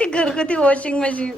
आमची घरगुती washing machine.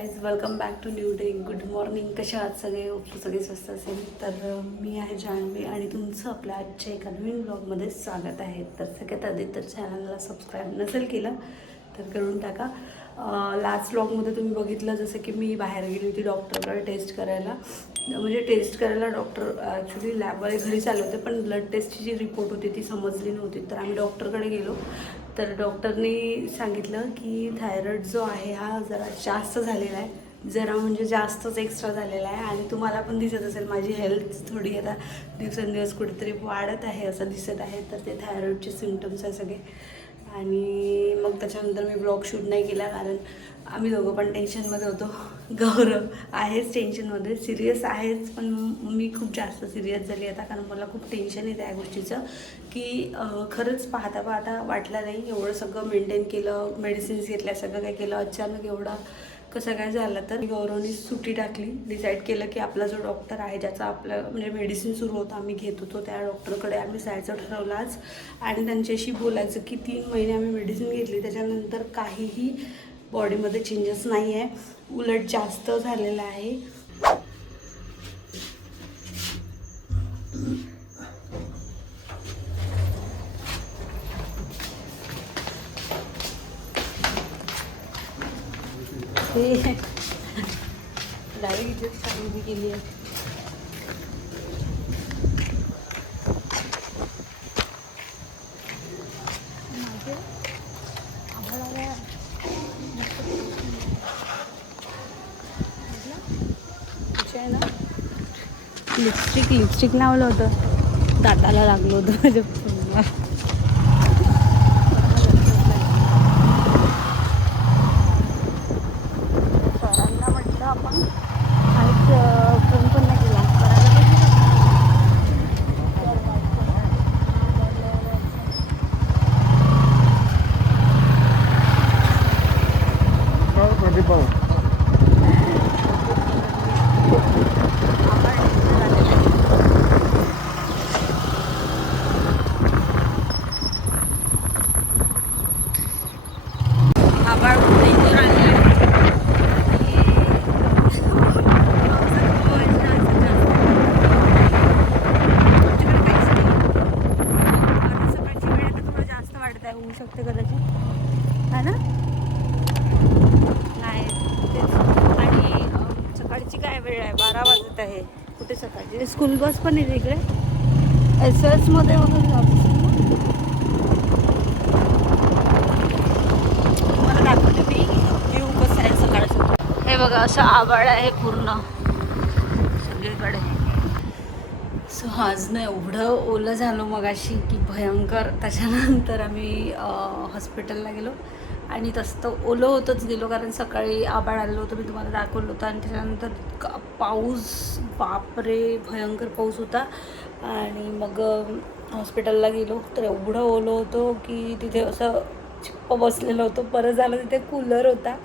Guys welcome back to new day good morning कसे आहात सगळे? सगळे स्वस्त असेल. तर मी आहे जान्हवी आणि तुमचं आपल्या आजच्या एका नवीन ब्लॉगमध्ये स्वागत आहे. तर सगळ्यात आधी तर चॅनलला सबस्क्राईब नसेल केलं तर करून टाका. लास्ट ब्लॉगमध्ये तुम्ही बघितलं जसं की मी बाहेर गेली होती डॉक्टरकडे टेस्ट करायला. म्हणजे टेस्ट करायला डॉक्टर ॲक्च्युली लॅबवाले घरी चालले होते पण ब्लड टेस्टची जी रिपोर्ट होती ती समजली नव्हती. तर आम्ही डॉक्टरकडे गेलो. तर डॉक्टरनी सांगितलं की थायरॉइड जो आहे हा जरा जास्त झालेला आहे. जरा म्हणजे जास्तच एक्स्ट्रा झालेला आहे आणि तुम्हाला पण दिसत असेल माझी हेल्थ थोडी आता दिवसेंदिवस कुठेतरी वाढत आहे असं दिसत आहे तर ते थायरॉइडचे सिमटम्स आहे सगळे. आणि मग त्याच्यानंतर मी ब्लॉग शूट नाही केला कारण आम्ही दोघं पण टेन्शनमध्ये होतो. गौरव आहेच टेन्शनमध्ये सिरियस आहेच पण मी खूप जास्त सिरियस झाली आता कारण मला खूप टेन्शन येतं या गोष्टीचं. की खरंच पाहता पाहता वाटलं नाही एवढं सगळं मेंटेन केलं मेडिसिन्स घेतल्या सगळं काय केलं अचानक एवढा कसं काय झालं तर गौरवनी सुट्टी टाकली. डिसाईड केलं की आपला जो डॉक्टर आहे ज्याचा आपलं म्हणजे मेडिसिन सुरू होतं आम्ही घेत होतो. त्या डॉक्टरकडे आम्ही जायचं ठरवलं आज. आणि त्यांच्याशी बोलायचं की तीन महिने आम्ही मेडिसिन घेतली. त्याच्यानंतर काहीही बॉडीमध्ये चेंजेस नाही आहे उलट जास्त झालेलं आहे. डायरेक्ट इथेच खरेदी केली आहे. आला ना? लिपस्टिक लिपस्टिक लावलं होतं. दाताला लागलं होतं माझ्या फुलला. सरांना म्हटलं आपण आज फोन पण नाही केला करायला आभाळ खूप डेंजर आले जास्त वाटत आहे होऊ शकते कदाचित है ना नाही तेच आणि अं, सकाळची काय वेळ आहे बारा वाजत आहे कुठे सकाळची स्कूल बस पण आहे इकडे एस एसमध्ये वगैरे जात असेल ना? तुम्हाला दाखवते मी. कसं आहे हे बघा असं आभाळ आहे पूर्ण. सगळीकडे. सो आज ना एवढं ओलं झालं मगाशी की भयंकर. त्याच्यानंतर आम्ही हॉस्पिटलला गेलो. आणि तसं तर ओलं होतच गेलो कारण सकाळी आबाळ आलेलं होतं मी तुम्हाला दाखवलं होतं. आणि त्याच्यानंतर पाऊस बापरे भयंकर पाऊस होता. आणि मग हॉस्पिटलला गेलो तर एवढं ओलं होतं की तिथे असं चिप्प बसलेलं होतं. बरं झालं तिथे कूलर होता.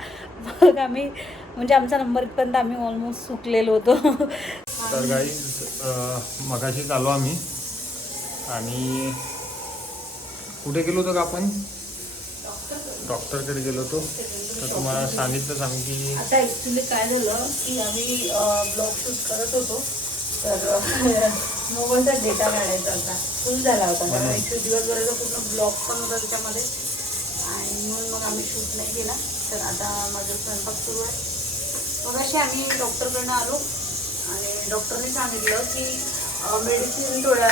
मग आम्ही म्हणजे आमचा नंबर इथपर्यंत आम्ही ऑलमोस्ट सुकलेलो होतो. तर काही मगाशीच आलो आम्ही. आणि कुठे गेलो होतो का आपण? डॉक्टरकडे गेलो होतो. तर तुम्हाला सांगितलंच आम्ही की आता ॲक्च्युली काय झालं की आम्ही ब्लॉग शूट करत होतो. तर मोबाईलचा डेटा काढायचा होता. फुल झाला होता. कारण ॲक्च्युली दिवसभराचा पूर्ण ब्लॉग पण होता त्याच्यामध्ये. आणि म्हणून मग आम्ही शूट नाही केला. तर आता माझं स्वयंपाक सुरू आहे. मग अशी आम्ही डॉक्टरकडनं आलो. आणि डॉक्टरने सांगितलं की मेडिसिन थोड्या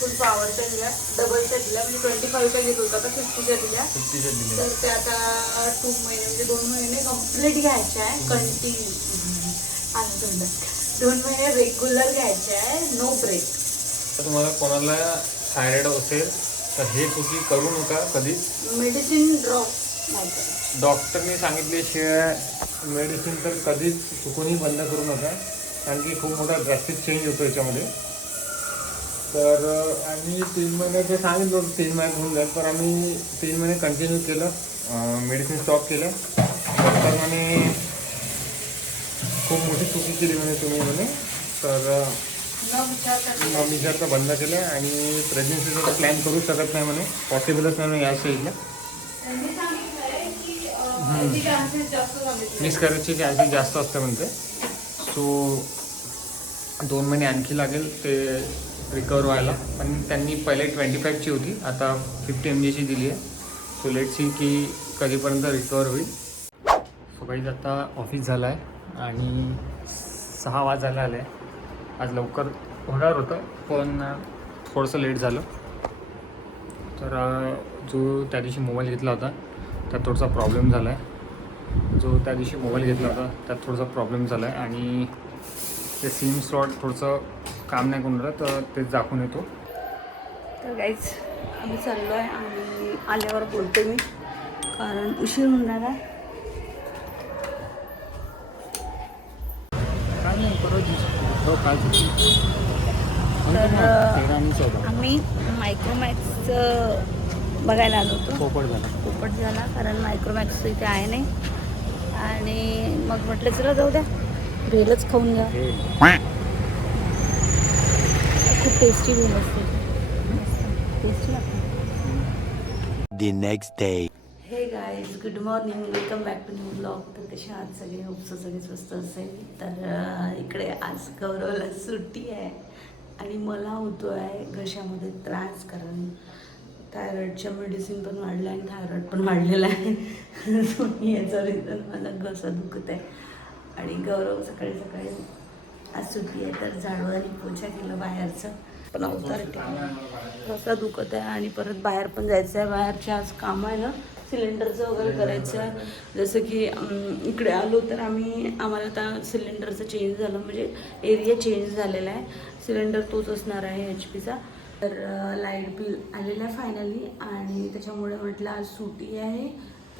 फुल पॉवरच्या दिल्या. डबलच्या दिल्या. म्हणजे ट्वेंटी फाईव्हच्या घेत होता तर फिफ्टीच्या दिल्या. तर ते आता टू महिने म्हणजे दोन महिने कंप्लीट घ्यायचे आहे कंटिन्यू दोन महिने रेग्युलर घ्यायचे आहे नो ब्रेक तर तुम्हाला कोणाला थायरॉइड असेल तर हे चुकी करू नका कधीच मेडिसिन ड्रॉप. डॉक्टरने सांगितल्याशिवाय मेडिसिन तर कधीच चुकूनही बंद करू नका. कारण की खूप मोठा ड्रॅस्टिक चेंज होतो याच्यामध्ये. तर आम्ही तीन महिने ते सांगितलं होतं तीन महिन्यात होऊन जाईल तर आम्ही तीन महिने कंटिन्यू केलं मेडिसिन स्टॉप केलं. डॉक्टर म्हणे खूप मोठी चुकी केली म्हणे तुम्ही म्हणे. तर मग विचारता बंद केलं आणि प्रेग्नेन्सीचा प्लॅन करू शकत नाही म्हणे. पॉसिबलच नाही म्हणे या स्टेजला मिस करायचे चान्सेस जास्त असते म्हणते. सो दोन महिने आणखी लागेल ते रिकवर व्हायला. पण त्यांनी पहिले ट्वेंटी फाईव्हची होती. आता फिफ्टी एम जीची दिली आहे. सो लेट सी की कधीपर्यंत रिकवर होईल. सो काही आता ऑफिस झालं आहे आणि सहा वाज झाला आलं आहे आज लवकर होणार होतं पण थोडंसं लेट झालं. तर जो त्या दिवशी मोबाईल घेतला होता त्यात थोडासा प्रॉब्लेम झाला आहे जो त्या दिवशी मोबाईल घेतला होता त्यात थोडासा प्रॉब्लेम झाला आहे आणि ते सिम स्लॉट थोडंसं काम नाही करून तर ते दाखवून येतो. तर गाईज आम्ही चाललो आहे आणि आल्यावर बोलते मी कारण उशीर होणार आहे. काय नाही परत तर, आम्ही मायक्रोमॅक्सचं बघायला आलो होतो. पोपट झाला. पोपट झाला कारण मायक्रोमॅक्स इथे आहे नाही. आणि मग म्हटलं चला जाऊ द्या. भेलच खाऊन हे खूप टेस्टी भेल असते. Tasty the next day. Hey guys good morning welcome back to new blog तर कशा आहात सगळे? होपसो सगळे स्वस्त असेल. तर इकडे आज गौरवला सुट्टी आहे. आणि मला होतो आहे घशामध्ये त्रास कारण थायरॉईडच्या मेडिसिन पण वाढल्या आणि थायरॉईड पण वाढलेला आहे. So, याचा रिझन माझा घसा दुखत आहे आणि गौरव सकाळी सकाळी आज सुट्टी आहे तर झाडू आणि पोछा केलं बाहेरचं. पण अवतार रस्ता दुखत आहे आणि परत बाहेर पण जायचं आहे. बाहेरचे आज काम आहे ना सिलेंडरचं वगैरे करायचं आहे. जसं की इकडे आलो तर आम्ही आम्हाला आता सिलेंडरचं चेंज झालं म्हणजे एरिया चेंज झालेला आहे. सिलेंडर तोच असणार आहे एच पीचा तर लाइट बिल आलेलं आहे फायनली आणि त्याच्यामुळे म्हटलं आज सुट्टी आहे.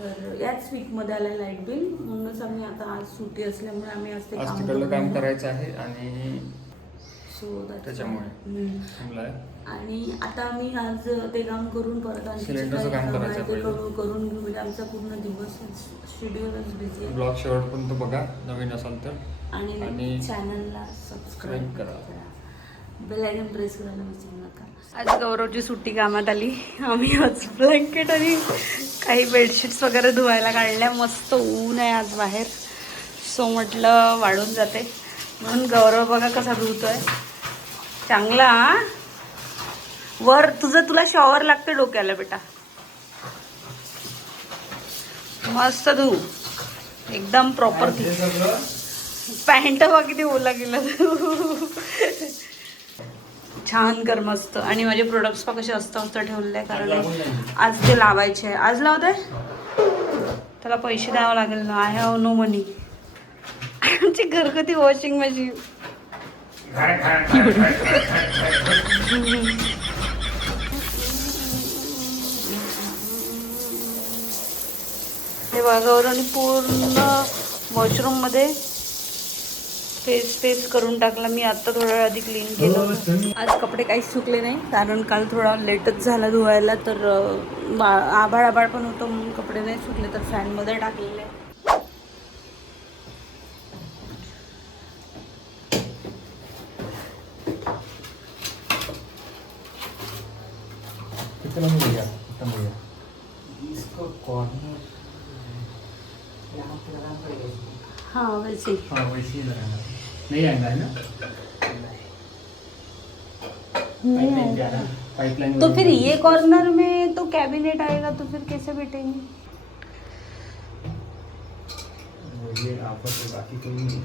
तर याच वीकमध्ये आलं लाइट बिल म्हणूनच आम्ही आता आज सुट्टी असल्यामुळे आम्ही आज ते आज काम तिकडलं काम करायचं आहे आणि that's त्याच्यामुळे. आणि आता आम्ही आज ते काम करून परत. करून घेऊ. म्हणजे आमचा पूर्ण दिवस शेड्यूलच बिझी आहे. ब्लॉग शेवटपर्यंत बघा. नवीन असाल तर. आणि चॅनलला सबस्क्राईब करा. करा बेल आयकन प्रेस करायला विसरू नका. आज गौरवची सुट्टी कामात आली. आम्ही आज ब्लँकेट आणि काही बेडशीट्स वगैरे धुवायला काढल्या. मस्त ऊन आहे आज बाहेर. सो म्हटलं वाढून जाते. म्हणून गौरव बघा कसा धुतोय. चांगला हा? वर तुझं तुला शॉवर लागते डोक्याला बेटा. मस्त धू. एकदम प्रॉपर पॅन्ट बघ किती ओला गेला. छान कर मस्त आणि माझे प्रोडक्ट्स पण कसे असतं असतं ठेवलेले आहे कारण आज ते लावायचे आहे. आज लावत आहे त्याला पैसे द्यावं लागेल ना. आय हॅव नो मनी आमची घरगुती वॉशिंग मशीन हे बघा पूर्ण वॉशरूममध्ये फेस फेस करून टाकला. मी आता थोडा वेळ आधी क्लीन केलं होतं. आज कपडे काहीच सुकले नाही कारण काल थोडा लेटच झाला धुवायला तर आभाळ आभाळ पण होतं म्हणून कपडे नाही सुकले तर फॅनमध्ये टाकलेले. हाँ वैसे ही. हाँ वैसे ही लगाना नहीं आएगा है ना? पाइपलाइन तो फिर ये कॉर्नर में तो कैबिनेट आएगा तो फिर कैसे बैठेंगे? ये आपस में बाकी कोई नहीं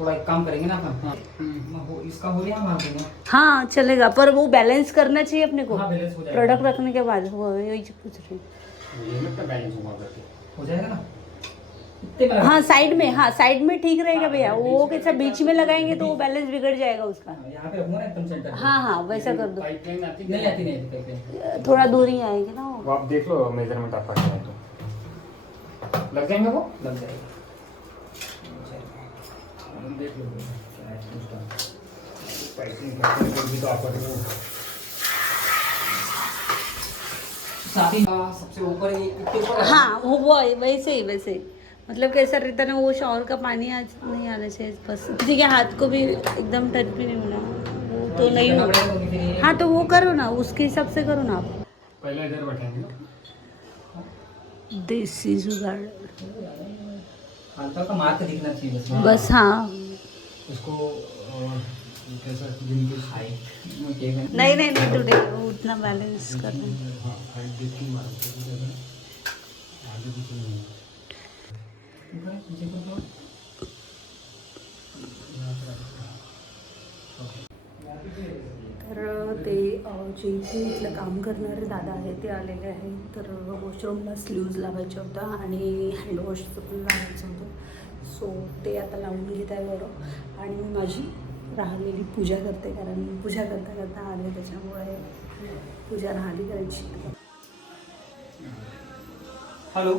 थोड़ा एक काम करेंगे ना अपन? हाँ। हम्म, हो इसका हो गया मार हाँ चलेगा पर वो बैलेंस करना चाहिए अपने को। हाँ बैलेंस हो जाएगा। प्रोडक्ट रखने के बाद वो यही पूछ रही हूँ। हो जाएगा ना? इतने में लगा- हाँ साइड में हाँ साइड में ठीक रहेगा भैया। वो कैसा बीच में लगाएँगे तो वो बैलेंस बिगड़ जाएगा उसका। हाँ, यहाँ पे रखूँगा ना एकदम सेंटर हाँ हाँ वैसा कर दो। नहीं आती नहीं थोड़ा दूर ही आएँगे ना वो। वो आप देख लो मेज़रमेंट आपका क्या है तो लग जाएँगे वो? लग जाएगा। जाएगा। देख लो हाँ? वो वो वैसे ही वैसे ही। मतलब कैसा रहता ना वो शॉवर का पानी आज नहीं आना चाहिए बस। किसी के हाथ को भी एकदम टच भी नहीं होना। वो तो नहीं हो हाँ तो वो करो ना उसके हिसाब से करो ना आप। पहले इधर बैठेंगे देसी जुगाड़ हल्का का मार्क दिखना चाहिए बस। बस हाँ। उसको नाही नाही नाही हाइट ओके है कर उतना तर ते जे इथे इथलं काम करणारे दादा आहे ते आलेले आहे तर वॉशरूमला स्लीव्ज लावायच्या होत्या आणि हँडवॉशचं पण लावायचं होतं. सो ते आता लावून घेत आहे बरं आणि माझी राहिलेली पूजा करते कारण पूजा करता करता आले त्याच्यामुळे पूजा राहिली करायची. हेलो.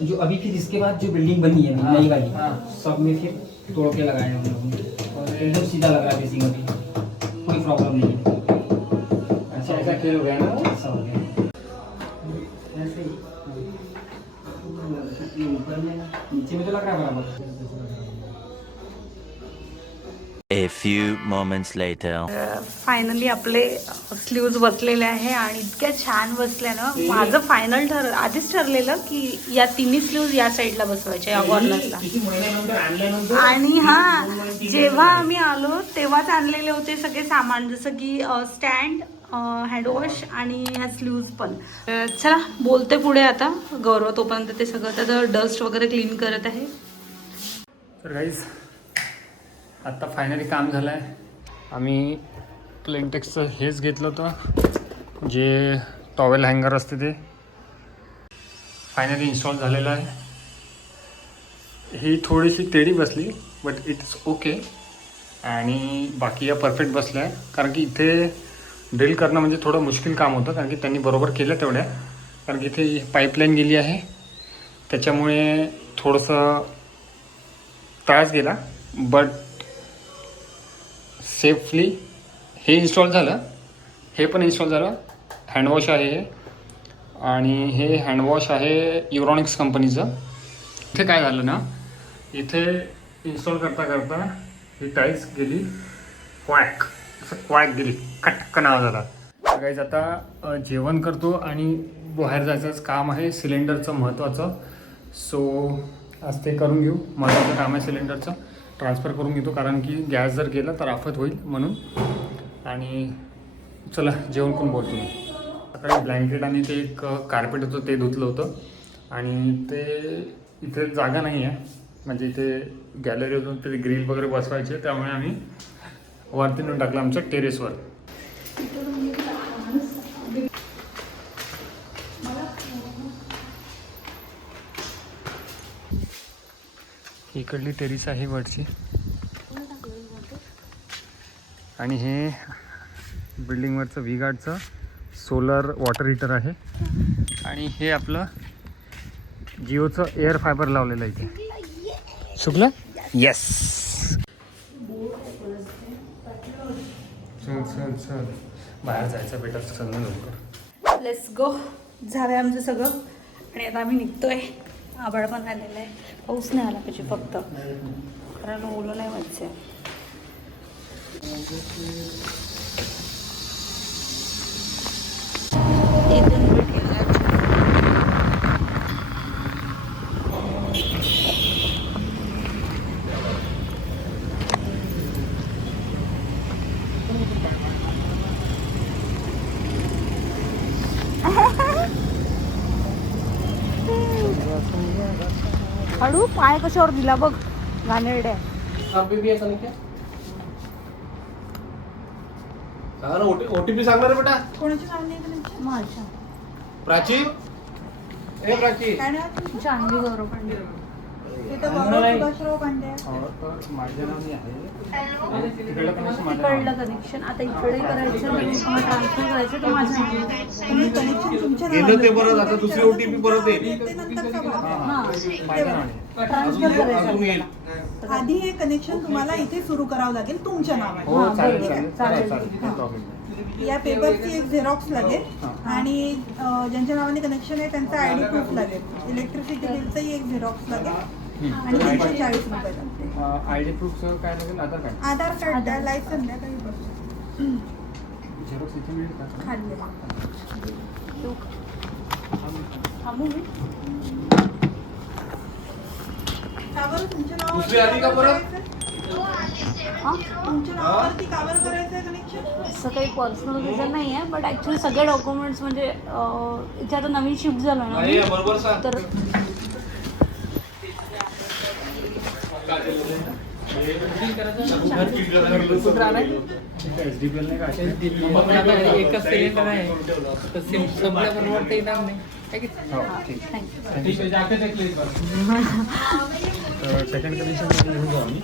जो अभी फिर इसके बाद जो बिल्डिंग बनी है हाँ, नई वाली हाँ। सब में फिर तोड़ के लगाए हम लोगों ने। और एकदम सीधा लग रहा है बेसिंग अभी कोई प्रॉब्लम नहीं है। अच्छा ऐसा खेल हो गया ना ऐसा हो गया। ऐसे ऊपर में नीचे में तो लग रहा है बराबर। Few moments later. फायनली आपले स्लीव्ज बसलेले आहे आणि इतक्या छान बसल्या ना. माझं फायनल ठर आधीच ठरलेलं की या तिन्ही स्लीव्ज या साईडला बसवायच्या या कॉर्नरला आणि हा जेव्हा आम्ही आलो तेव्हाच आणलेले होते सगळे सामान जसं की स्टँड हँडवॉश आणि ह्या स्लीव्ज पण. चला बोलते पुढे आता. गौरव तोपर्यंत ते सगळं त्याचं डस्ट वगैरे क्लीन करत आहे. तर गाईज आत्ता फायनली काम झालं आहे आम्ही प्लेनटेक्सचं हेच घेतलं होतं जे टॉवेल हँगर असते ते. फायनली इन्स्टॉल झालेलं आहे. ही थोडीशी तेरी बसली बट इट्स ओके आणि बाकी या परफेक्ट बसल्या आहे कारण की इथे ड्रिल करणं म्हणजे थोडं मुश्किल काम होतं कारण की त्यांनी बरोबर केलं तेवढ्या. कारण की इथे पाईपलाईन गेली आहे. त्याच्यामुळे थोडंसं त्रास गेला बट सेफली हे इन्स्टॉल झालं. हे पण इन्स्टॉल झालं. हँडवॉश आहे हे. आणि हे हँडवॉश आहे युरॉनिक्स कंपनीचं इथे काय झालं ना इथे इन्स्टॉल करता करता ही टाईल्स गेली. क्वॅक असं क्वॅक गेली. कटकन आवाज झाला काहीच आता जेवण करतो आणि बाहेर जायचंच काम आहे सिलेंडरचं महत्त्वाचं सो आज ते करून घेऊ. महत्त्वाचं काम आहे सिलेंडरचं ट्रान्सफर करून घेतो कारण की गॅस जर गेला तर आफत होईल म्हणून. आणि चला जेवण पण बोलतो मी. सकाळी ब्लँकेट आणि ते एक कार्पेट होतं ते धुतलं होतं. आणि ते इथे जागा नाही आहे म्हणजे इथे गॅलरी होतं ते ग्रिल वगैरे बसवायचे त्यामुळे आम्ही वरती नेऊन टाकलं आमच्या टेरेसवर इकडली टेरिस आहे वरची. आणि हे बिल्डिंगवरचं व्ही गार्डचं सोलर वॉटर हीटर आहे. आणि हे आपलं जिओचं एअर फायबर लावलेलं आहे इथे. शुक्ला? येस चल चल चल. बाहेर जायचं बेटा चल ना लवकर. लेट्स गो झालं आमचं सगळं. आणि आता आम्ही निघतोय. आभाळ पण आलेलं आहे. पाऊस नाही आला पाहिजे फक्त. कारण ओलं नाही व्हायचं पाय कशावर दिला बघ घाणेरड्या. अभी भी ऐसा नहीं? क्या सांगा ना ओटीपी सांगणार रे बेटा. माझ्या. प्राची? ए प्राची. चांगली गौरव पांडे माझ्या नावाने आहे. तिकडलं connection माझ्या तिकडलं कनेक्शन आता इकडे करायचं ट्रान्सफर करायचं तर माझ्या नावाने. येतं ते परत आता दुसरी ओटीपी परत येईल. हां माझ्या नावाने. ट्रान्सफर अजून करायचं. अजून येईल. आधी हे कनेक्शन तुम्हाला इथे सुरू करावं लागेल तुमच्या नावाने. हो हां, चालेल. चालेल. चालेल. चालेल. काही problem नाही. या पेपरची एक झेरॉक्स लागेल आणि अं, ज्यांच्या नावाने कनेक्शन आहे त्यांचा आय डी प्रूफ लागेल. इलेक्ट्रिसिटी बिलचंही एक झेरॉक्स लागेल. आणि तीनशे चाळीस रुपये लागते अं, आय डी प्रूफचं काय लागेल आधार कार्ड? आधार कार्ड द्या लायसन द्या काही बस झेरॉक्स इथे मिळेल का? थांबू मी. का बरं तुमच्या दुसरी आली का नावावर परत? हां? तुमच्या नावावरती का बरं करायचं आहे कनेक्शन असं काही पर्सनल रिझन नाही आहे बट ॲक्च्युली सगळे डॉक्युमेंट्स म्हणजे अं, इथे आता नवीन शिफ्ट झालो ना. अरे मी. बरोबर सांग. तर एकच सिलेंडर आहे संपल्याबरोबर ते येणार नाही सेकंड कंडिशन घेऊन जाऊ आम्ही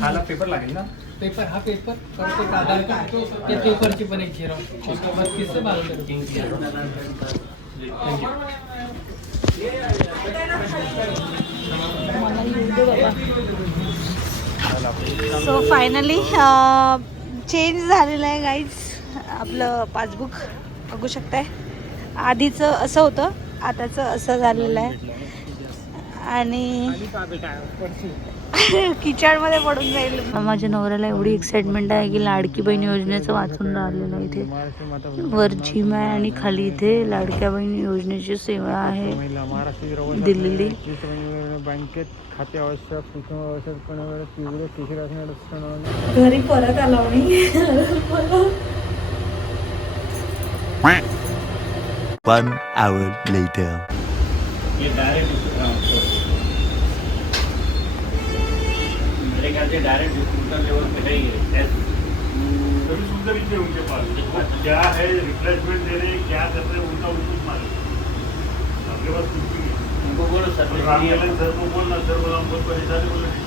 हाला पेपर लागेल ना पेपर हा पेपर परत एक आधार कार्ड त्या पेपरची पण एक झेरॉक्स बत्तीस से मला येऊ दे बाबा सो फायनली चेंज झालेलं आहे गाईज आपलं पासबुक बघू शकताय. आधीचं असं होतं आताचं असं झालेलं आहे. आणि किचनमध्ये पडून जाईल. माझ्या नवऱ्याला एवढी एक्साइटमेंट आहे की लाडकी बहीण योजनेचं वाचून राहिलेलं आहे इथे. वर जिम आहे आणि खाली इथे लाडक्या बहीण योजनेची सेवा आहे. दिलेली. बँकेत खाते आवश्यक सूक्ष्म आवश्यकपणे तीव्र केशर असणारं घरी परत आलो मी. One hour later. ये डायरेक्ट मेरे ख्याल से डायरेक्ट डिस्ट्रीब्यूटर लेवल पे है सभी सुंदर ही थे उनके पास. क्या है रिफ्रेशमेंट दे रहे हैं क्या कर रहे हैं उनका उनको मालूम आपके पास कुछ भी नहीं उनको बोलो